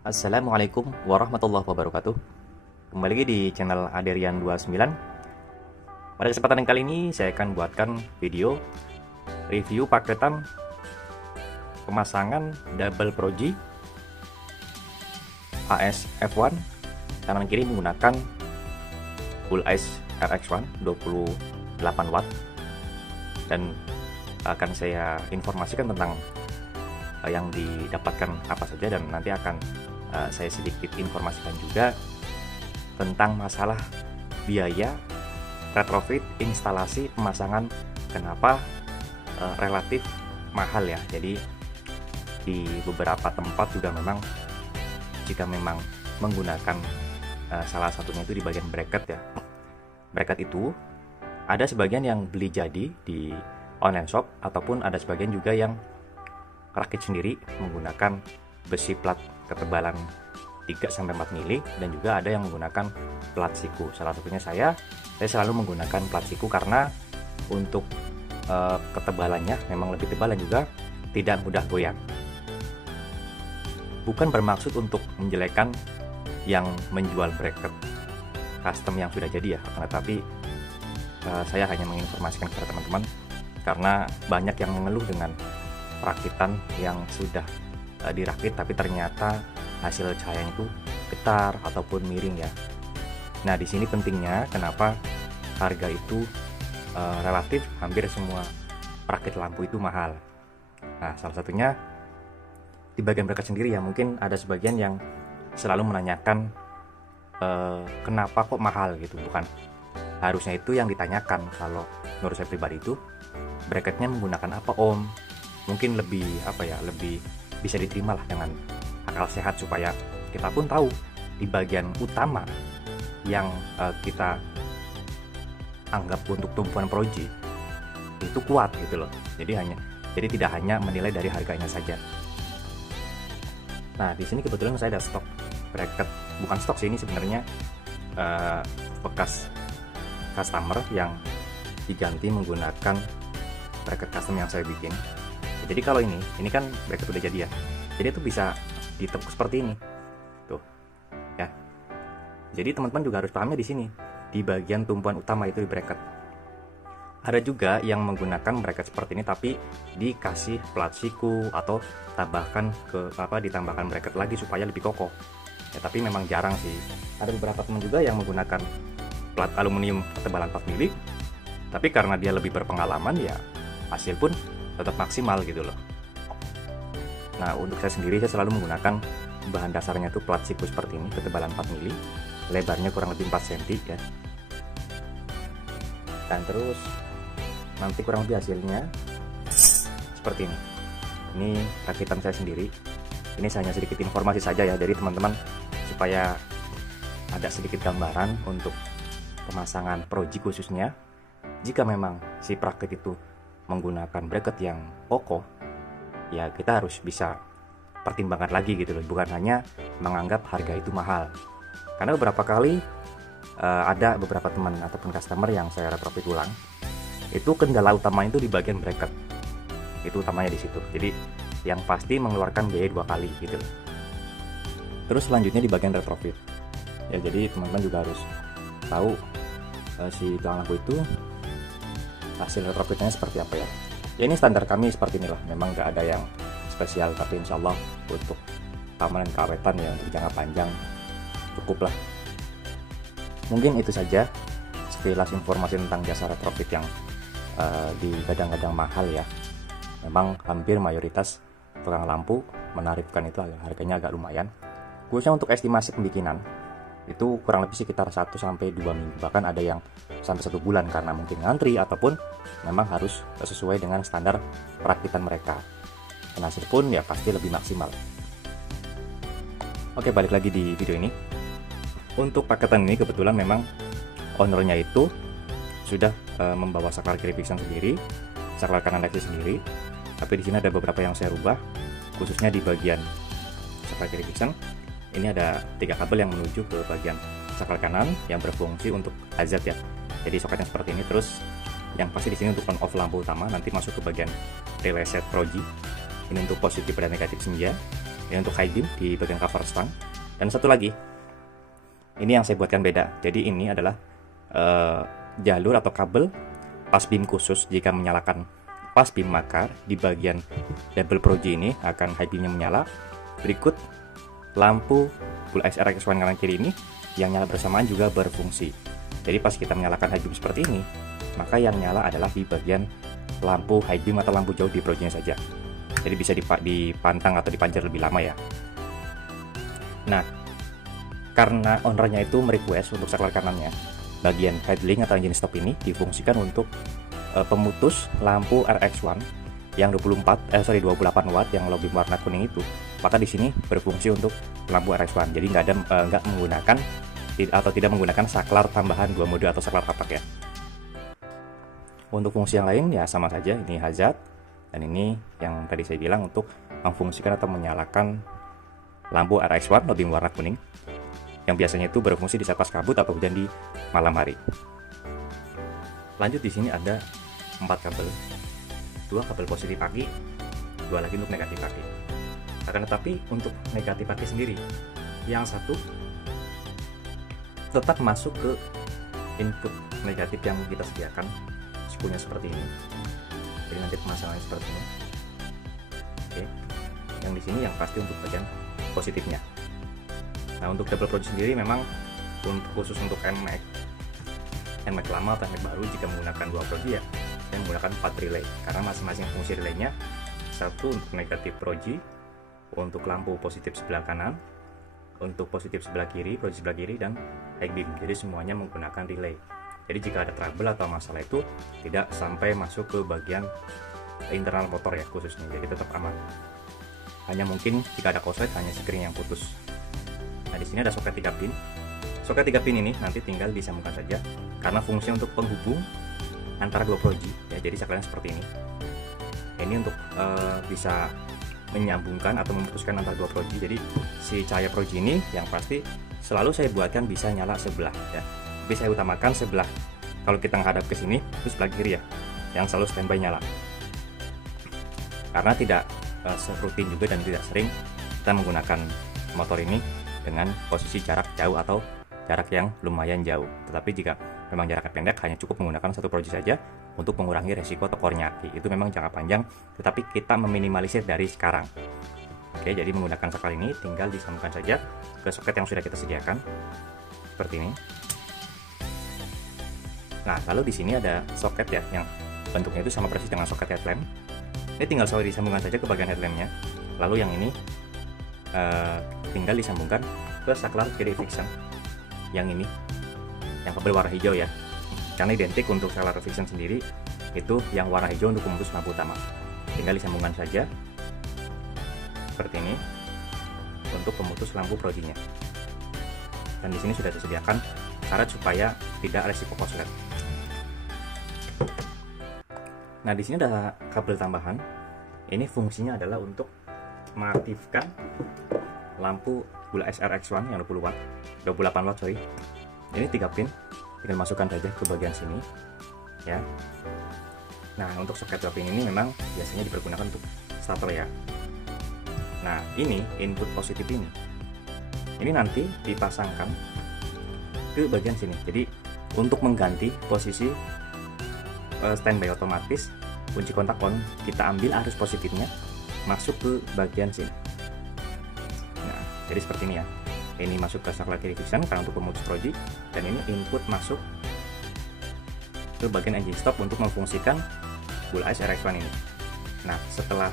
Assalamualaikum warahmatullahi wabarakatuh. Kembali lagi di channel Aderian29. Pada kesempatan kali ini saya akan buatkan video review paketan pemasangan double Pro G AS F1 kanan kiri menggunakan full ice RX1 28 watt, dan akan saya informasikan tentang yang didapatkan apa saja, dan nanti akan saya sedikit informasikan juga tentang masalah biaya retrofit instalasi pemasangan, kenapa relatif mahal ya. Jadi di beberapa tempat juga memang jika memang menggunakan salah satunya itu di bagian bracket ya, bracket itu ada sebagian yang beli jadi di online shop, ataupun ada sebagian juga yang rakit sendiri menggunakan besi plat ketebalan 3-4 mili, dan juga ada yang menggunakan plat siku. Salah satunya saya selalu menggunakan plat siku karena untuk ketebalannya memang lebih tebal dan juga tidak mudah goyang. Bukan bermaksud untuk menjelekkan yang menjual bracket custom yang sudah jadi ya, tetapi saya hanya menginformasikan kepada teman-teman karena banyak yang mengeluh dengan perakitan yang sudah dirakit tapi ternyata hasil cahayanya itu getar ataupun miring ya. Nah, di sini pentingnya kenapa harga itu relatif hampir semua perakit lampu itu mahal. Nah, salah satunya di bagian bracket sendiri ya, mungkin ada sebagian yang selalu menanyakan kenapa kok mahal gitu. Bukan, harusnya itu yang ditanyakan. Kalau menurut saya pribadi itu bracketnya menggunakan apa om, mungkin lebih lebih bisa diterima lah dengan akal sehat, supaya kita pun tahu di bagian utama yang kita anggap untuk tumpuan Pro G itu kuat gitu loh. Jadi tidak hanya menilai dari harganya saja. Nah, di sini kebetulan saya ada stok bracket, bukan stok sih, ini sebenarnya bekas customer yang diganti menggunakan bracket custom yang saya bikin. Jadi kalau ini kan bracket udah jadi ya, jadi itu bisa ditekuk seperti ini tuh ya. Jadi teman-teman juga harus pahamnya di sini, di bagian tumpuan utama itu di bracket. Ada juga yang menggunakan bracket seperti ini tapi dikasih plat siku atau ditambahkan bracket lagi supaya lebih kokoh ya, tapi memang jarang sih. Ada beberapa teman juga yang menggunakan plat aluminium ketebalan 4 mili, tapi karena dia lebih berpengalaman ya hasil pun tetap maksimal gitu loh. Nah, untuk saya sendiri saya selalu menggunakan bahan dasarnya tuh plat siku seperti ini, ketebalan 4 mili, lebarnya kurang lebih 4 cm ya. Dan terus nanti kurang lebih hasilnya seperti ini. Ini rakitan saya sendiri. Ini hanya sedikit informasi saja ya, jadi teman-teman supaya ada sedikit gambaran untuk pemasangan Pro G khususnya. Jika memang si perakit itu menggunakan bracket yang kokoh ya, kita harus bisa pertimbangkan lagi gitu loh, bukan hanya menganggap harga itu mahal. Karena beberapa kali ada beberapa teman ataupun customer yang saya retrofit ulang, itu kendala utamanya itu di bagian bracket, itu utamanya di situ. Jadi yang pasti mengeluarkan biaya 2 kali gitu loh. Terus selanjutnya di bagian retrofit ya, jadi teman-teman juga harus tahu si tulang lampu itu hasil retrofitnya seperti apa ya. Ya ini standar kami seperti inilah, memang nggak ada yang spesial, tapi insya Allah untuk keamanan keawetan ya, untuk jangka panjang cukup lah. Mungkin itu saja sekilas informasi tentang jasa retrofit yang digadang-gadang mahal ya. Memang hampir mayoritas tukang lampu menarifkan itu harganya agak lumayan. Khususnya untuk estimasi pembikinan itu kurang lebih sekitar 1-2 minggu, bahkan ada yang sampai 1 bulan karena mungkin ngantri ataupun memang harus sesuai dengan standar perakitan mereka. Dan hasil pun ya pasti lebih maksimal. Oke, balik lagi di video ini. Untuk paketan ini kebetulan memang ownernya itu sudah membawa saklar kiri Vixen sendiri, saklar kanan Lexus sendiri. Tapi di sini ada beberapa yang saya rubah, khususnya di bagian saklar kiri Vixen. Ini ada 3 kabel yang menuju ke bagian saklar kanan yang berfungsi untuk AZ ya. Jadi soketnya seperti ini. Terus yang pasti di sini untuk on off lampu utama, nanti masuk ke bagian relay set Pro G. Ini untuk positif dan negatif senja. Ini untuk high beam di bagian cover stang. Dan satu lagi, ini yang saya buatkan beda. Jadi ini adalah jalur atau kabel pas beam khusus. Jika menyalakan pas beam, maka di bagian double proji ini akan high beamnya menyala. Berikut lampu Bull Ice RX1 kanan kiri ini yang nyala bersamaan juga berfungsi. Jadi pas kita menyalakan high beam seperti ini, maka yang nyala adalah di bagian lampu high beam atau lampu jauh di projinya saja. Jadi bisa dipantang atau dipancar lebih lama ya. Nah, karena ownernya itu merequest untuk saklar kanannya, bagian idling atau engine stop ini difungsikan untuk pemutus lampu RX1 yang 28 watt yang lobby warna kuning itu. Maka di sini berfungsi untuk lampu RX1. Jadi nggak menggunakan atau tidak menggunakan saklar tambahan 2 mode atau saklar tapak ya. Untuk fungsi yang lain ya sama saja, ini hazard dan ini yang tadi saya bilang untuk memfungsikan atau menyalakan lampu RX1 lobby warna kuning yang biasanya itu berfungsi di saat pas kabut atau hujan di malam hari. Lanjut, di sini ada 4 kabel, 2 kabel positif aki, 2 lagi untuk negatif aki. Akan tetapi untuk negatif aki sendiri, yang satu tetap masuk ke input negatif yang kita sediakan, spoolnya seperti ini. Jadi nanti pemasangannya seperti ini. Oke. Yang di sini yang pasti untuk bagian positifnya. Nah, untuk double proji sendiri memang khusus untuk NMAX lama atau NMAX baru, jika menggunakan 2 proji ya saya menggunakan 4 relay karena masing-masing fungsi relaynya, satu untuk negatif proji, untuk lampu positif sebelah kanan, untuk positif sebelah kiri, proji sebelah kiri, dan high beam. Jadi semuanya menggunakan relay. Jadi jika ada trouble atau masalah itu tidak sampai masuk ke bagian internal motor ya khususnya, jadi tetap aman. Hanya mungkin jika ada korslet hanya screen yang putus. Nah, di sini ada soket 3 pin. Soket 3 pin ini nanti tinggal disambungkan saja karena fungsi untuk penghubung antara 2 proji ya. Jadi saklarnya seperti ini. Ini untuk bisa menyambungkan atau memutuskan antara 2 proji. Jadi si cahaya proji ini yang pasti selalu saya buatkan bisa nyala sebelah ya. Tapi saya utamakan sebelah, kalau kita menghadap ke sini itu sebelah kiri ya, yang selalu standby nyala. Karena tidak serutin juga dan tidak sering kita menggunakan motor ini dengan posisi jarak jauh atau jarak yang lumayan jauh. Tetapi jika memang jaraknya pendek, hanya cukup menggunakan 1 proji saja untuk mengurangi resiko tekornya aki. Itu memang jangka panjang, tetapi kita meminimalisir dari sekarang. Oke, jadi menggunakan saklar ini tinggal disambungkan saja ke soket yang sudah kita sediakan seperti ini. Nah, lalu di sini ada soket ya yang bentuknya itu sama persis dengan soket headlamp. Ini tinggal disambungkan saja ke bagian headlampnya. Lalu yang ini tinggal disambungkan ke saklar kiri fiction. Yang ini, yang kabel warna hijau ya. Karena identik untuk saklar fiction sendiri itu yang warna hijau untuk pemutus lampu utama. Tinggal disambungkan saja seperti ini untuk pemutus lampu projinya. Dan di sini sudah disediakan karet supaya tidak resiko korslet. Nah, di sini ada kabel tambahan. Ini fungsinya adalah untuk mengaktifkan lampu Bull Ice RX1 yang 28 watt sorry. Ini 3 pin, tinggal masukkan saja ke bagian sini ya. Nah, untuk soket 2 pin ini memang biasanya dipergunakan untuk starter ya. Nah, ini input positif ini nanti dipasangkan ke bagian sini. Jadi untuk mengganti posisi standby otomatis, kunci kontak on kita ambil arus positifnya masuk ke bagian sini. Nah, jadi seperti ini ya. Ini masuk ke saklar kiri fiction karena untuk pemutus proji, dan ini input masuk ke bagian engine stop untuk memfungsikan Bull Ice RX1 ini. Nah, setelah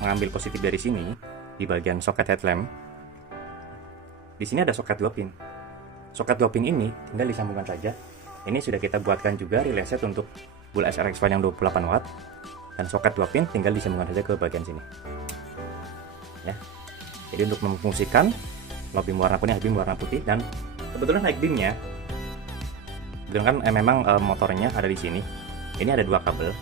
mengambil positif dari sini di bagian soket headlamp, di sini ada soket 2 pin. Soket 2 pin ini tinggal disambungkan saja. Ini sudah kita buatkan juga relay set untuk Bull Ice RX1 yang 28 watt, dan soket 2 pin tinggal disambungkan saja ke bagian sini ya. Jadi untuk memfungsikan low beam warna kuning, high beam warna putih, dan kebetulan high beamnya kan memang motornya ada di sini. Ini ada 2 kabel,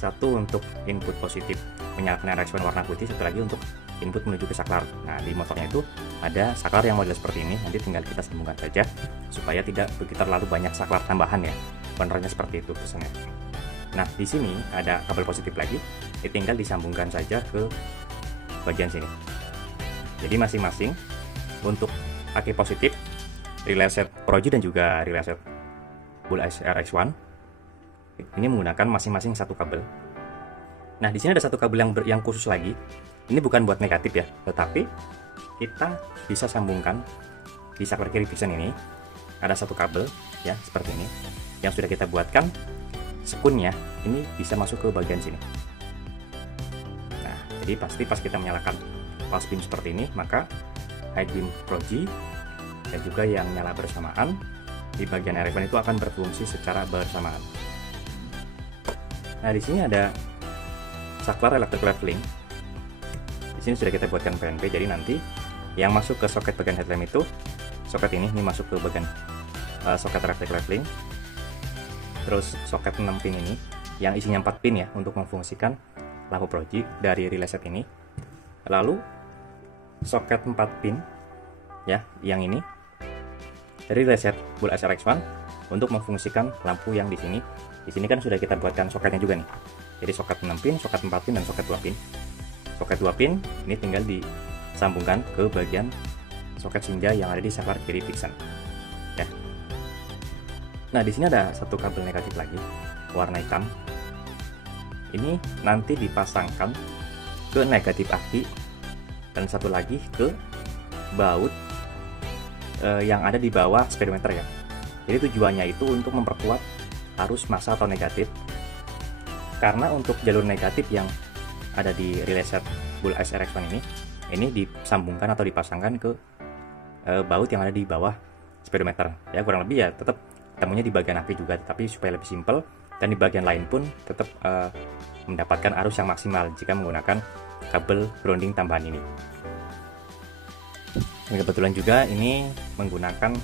satu untuk input positif menyalakan RX1 warna putih, satu lagi untuk input menuju ke saklar. Nah, di motornya itu ada saklar yang model seperti ini, nanti tinggal kita sambungkan saja supaya tidak begitu terlalu banyak saklar tambahan ya. Benernya seperti itu pesannya. Nah, di sini ada kabel positif lagi, tinggal disambungkan saja ke bagian sini. Jadi masing-masing untuk aki positif, relay set Pro G dan juga relay set Bull RX1 ini menggunakan masing-masing satu kabel. Nah, di sini ada satu kabel yang khusus lagi. Ini bukan buat negatif ya, tetapi kita bisa sambungkan di saklar kiri Vixen ini. Ada satu kabel ya seperti ini yang sudah kita buatkan sekunnya ini bisa masuk ke bagian sini. Nah, jadi pasti pas kita menyalakan pulse beam seperti ini, maka high beam Pro G dan juga yang nyala bersamaan di bagian RX1 itu akan berfungsi secara bersamaan. Nah, di sini ada saklar electric leveling. Di sini sudah kita buatkan PNP, jadi nanti yang masuk ke soket bagian headlamp itu soket ini masuk ke bagian soket electric leveling. Terus soket 6 pin ini yang isinya 4 pin ya untuk memfungsikan lampu Pro G dari relay set ini. Lalu soket 4 pin ya yang ini dari relay set Bull RX1 untuk memfungsikan lampu yang di sini. Di sini kan sudah kita buatkan soketnya juga nih. Jadi soket 6 pin, soket 4 pin, dan soket 2 pin. Soket 2 pin ini tinggal disambungkan ke bagian soket senja yang ada di saklar kiri Vixen. Ya. Nah, di sini ada satu kabel negatif lagi, warna hitam. Ini nanti dipasangkan ke negatif aki dan satu lagi ke baut yang ada di bawah speedometer ya. Jadi tujuannya itu untuk memperkuat arus massa atau negatif, karena untuk jalur negatif yang ada di relay set Bull RX1 ini disambungkan atau dipasangkan ke baut yang ada di bawah speedometer ya, kurang lebih ya tetap temunya di bagian aki juga, tapi supaya lebih simpel, dan di bagian lain pun tetap mendapatkan arus yang maksimal jika menggunakan kabel grounding tambahan ini. Dan kebetulan juga ini menggunakan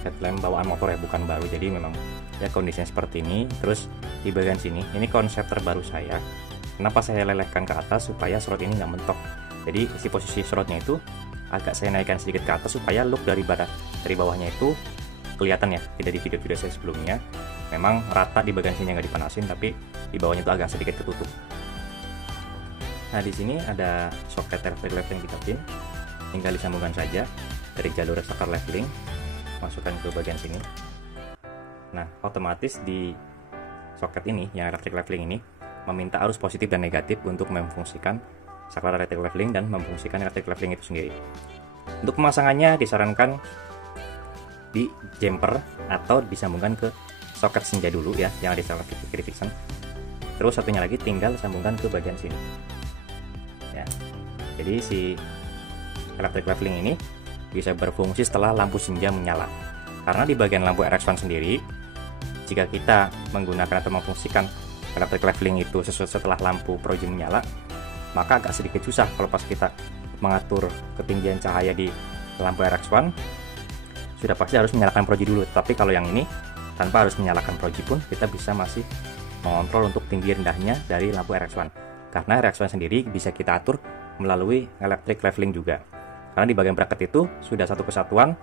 headlamp bawaan motor ya, bukan baru, jadi memang ya kondisinya seperti ini. Terus di bagian sini ini konsep terbaru saya, kenapa saya lelehkan ke atas supaya slot ini nggak mentok. Jadi si posisi slotnya itu agak saya naikkan sedikit ke atas supaya look dari bawahnya itu kelihatan ya, tidak di video-video saya sebelumnya memang rata di bagian sini nggak dipanasin, tapi di bawahnya itu agak sedikit ketutup. Nah, di sini ada soket electric leveling 3 pin, tinggal disambungkan saja dari jalur saklar leveling, masukkan ke bagian sini. Nah, otomatis di soket ini yang electric leveling ini meminta arus positif dan negatif untuk memfungsikan saklar electric leveling dan memfungsikan electric leveling itu sendiri. Untuk pemasangannya disarankan di jumper atau disambungkan ke soket senja dulu ya, yang ada di saklar kiri Vixen. Terus satunya lagi tinggal sambungkan ke bagian sini. Ya. Jadi si electric leveling ini bisa berfungsi setelah lampu senja menyala. Karena di bagian lampu RX1 sendiri, jika kita menggunakan atau memfungsikan electric leveling itu setelah lampu Pro G menyala, maka agak sedikit susah kalau pas kita mengatur ketinggian cahaya di lampu RX1, sudah pasti harus menyalakan Pro G dulu. Tapi kalau yang ini tanpa harus menyalakan Pro G pun kita bisa masih mengontrol untuk tinggi rendahnya dari lampu RX1. Karena RX1 sendiri bisa kita atur melalui electric leveling juga. Karena di bagian bracket itu sudah satu kesatuan,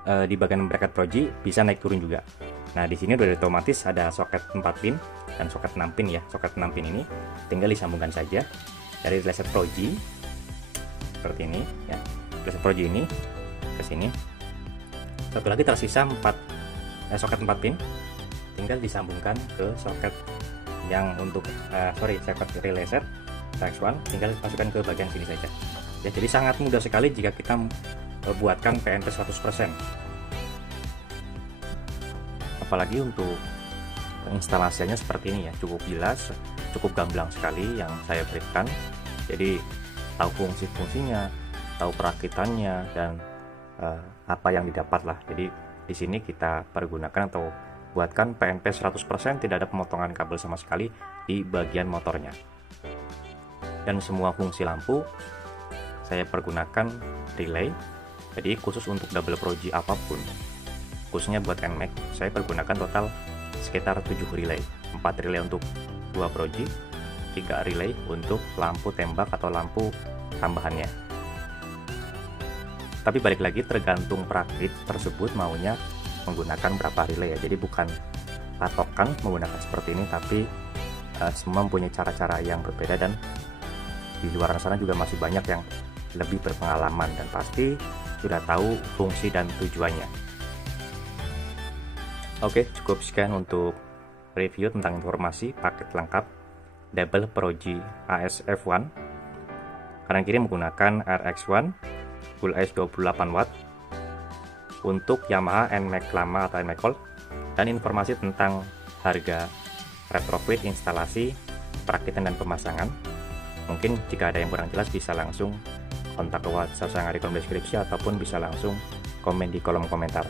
di bagian bracket Pro G bisa naik turun juga. Nah, di sini udah otomatis ada soket 4 pin dan soket 6 pin ya. Soket 6 pin ini tinggal disambungkan saja dari relay set Pro G seperti ini ya. Relay set Pro G ini ke sini. Satu lagi tersisa soket 4 pin, tinggal disambungkan ke soket yang untuk soket relay set RX1, tinggal masukkan ke bagian sini saja. Ya, jadi sangat mudah sekali jika kita buatkan PNP 100%. Apalagi untuk instalasinya seperti ini ya, cukup jelas, cukup gamblang sekali yang saya berikan. Jadi tahu fungsi-fungsinya, tahu perakitannya, dan apa yang didapat lah. Jadi di sini kita pergunakan atau buatkan PNP 100%, tidak ada pemotongan kabel sama sekali di bagian motornya. Dan semua fungsi lampu saya pergunakan relay. Jadi khusus untuk double Pro G apapun, khususnya buat NMAX, saya pergunakan total sekitar 7 relay. 4 relay untuk 2 Pro G, 3 relay untuk lampu tembak atau lampu tambahannya. Tapi balik lagi tergantung perakit tersebut maunya menggunakan berapa relay ya. Jadi bukan patokan menggunakan seperti ini, tapi semua mempunyai cara-cara yang berbeda dan di luar sana juga masih banyak yang lebih berpengalaman dan pasti sudah tahu fungsi dan tujuannya. Oke, cukup sekian untuk review tentang informasi paket lengkap Double Pro G ASF1. Kanan kiri menggunakan RX1 Full Size 28 watt untuk Yamaha NMAX lama atau NMAX Gold, dan informasi tentang harga, retrofit, instalasi, perakitan dan pemasangan. Mungkin jika ada yang kurang jelas bisa langsung kontak ke WhatsApp saya di kolom deskripsi ataupun bisa langsung komen di kolom komentar.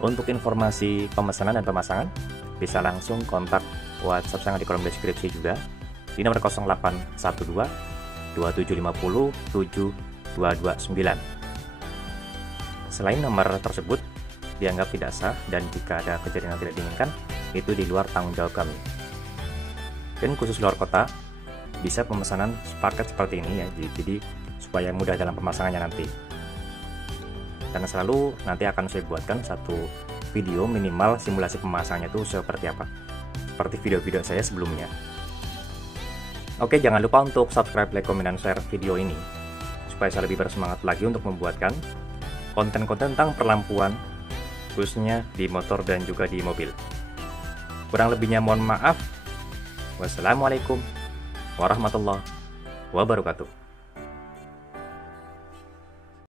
Untuk informasi pemesanan dan pemasangan bisa langsung kontak WhatsApp saya di kolom deskripsi juga di nomor 0812 2750 7229. Selain nomor tersebut dianggap tidak sah dan jika ada kejadian yang tidak diinginkan, itu di luar tanggung jawab kami. Dan khusus luar kota, bisa pemesanan paket seperti ini ya, jadi supaya mudah dalam pemasangannya nanti. Dan selalu nanti akan saya buatkan satu video minimal simulasi pemasangannya itu seperti apa, seperti video-video saya sebelumnya. Oke, jangan lupa untuk subscribe, like, komen, dan share video ini supaya saya lebih bersemangat lagi untuk membuatkan konten-konten tentang perlampuan, khususnya di motor dan juga di mobil. Kurang lebihnya mohon maaf. Wassalamualaikum warahmatullahi wabarakatuh.